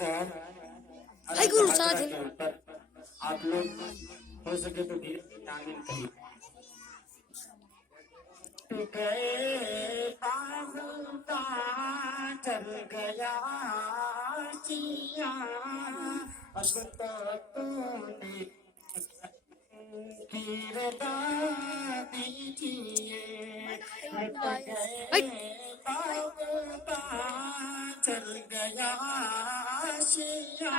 हाय गुरु साथ के ऊपर आप लोग हो सके तो धीरे आमीन कहिए। गए बाबा चल गया चिया, अब तो तूने गिरदा दीजिए। गए बाबा चल गया चिया,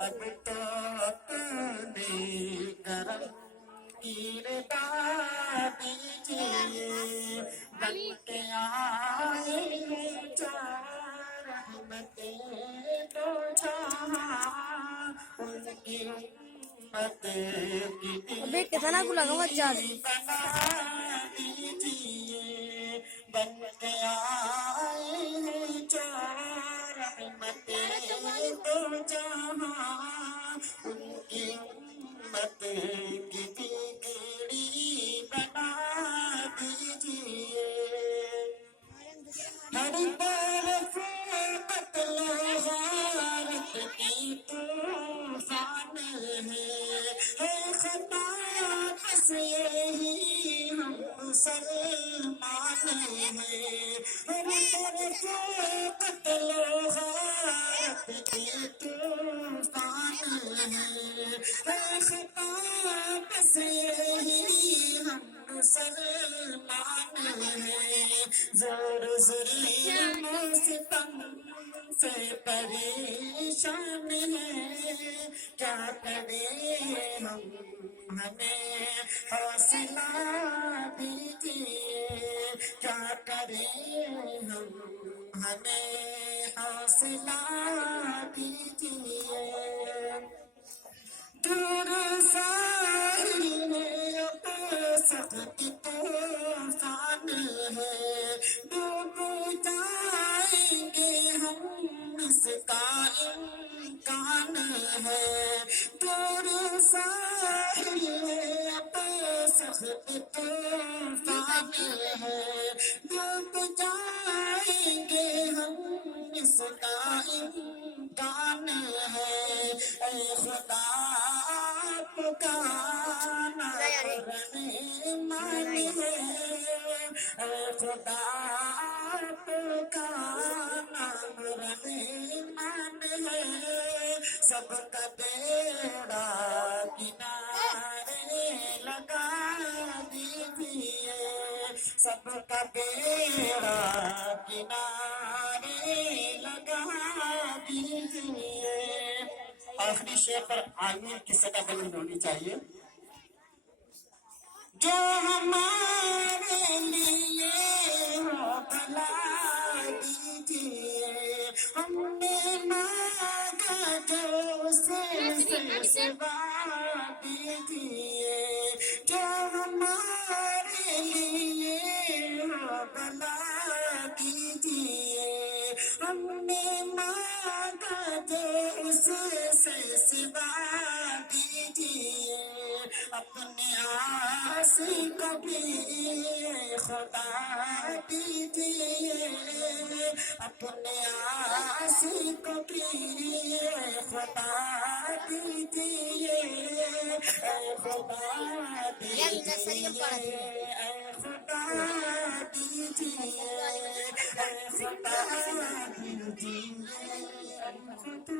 अब तो तूने गरम गिरदा दीजिए। बन के आए चार रहमतें दो जहां, उनकी उम्मत की बैठ के थाना को लगा मत जा बना दीजिए। बन के आए चार रहमतें दो जहां, उनकी उम्मत की बिगड़ी बना दीजिए। हर तरफ कत्ल गारत की तूफान है खता बस यही हम मुसलमान हैं। हर तरफ कत्ल गारत की तूफान है खता बस यही हम मुसलमान हैं। जोर जुल्म सितम से परेशान है, क्या करें हम, हमें हौसला दीजिए। क्या करें हम, हमें हौसला दीजिए। दूर साहिल में अब सख्त तूफान है, डूब जाएंगे हम इसका इम्कान है। दूर साहिल में अब सख्त तूफान है, डूब जाएंगे हम इसका इम्कान है। ऐ खुदा पुकारा रहमान है, ऐ खुदा पुकारा रहमान है। सबका बेड़ा किनारे लगा दीजिए। सबका बेड़ा किनारे लगा दीजिए। आखिरी शेर पर आमीन की सदा बुलंद होनी चाहिए। जो हमारे लिए हो भला दीजिए, हमने मांगा जो उसे सिवा दीजिए। जो हमारे लिए हो भला दीजिए, हमने मांगा जो उसे सिवा दीजिए। अपने आसी को भी खुदा दीजिए। अपने आसी को भी खुदा दीजिए। ऐ खुदा दीजिए, ऐ खुदा दीजिए, ऐ खुदा दीजिए, ऐ खुदा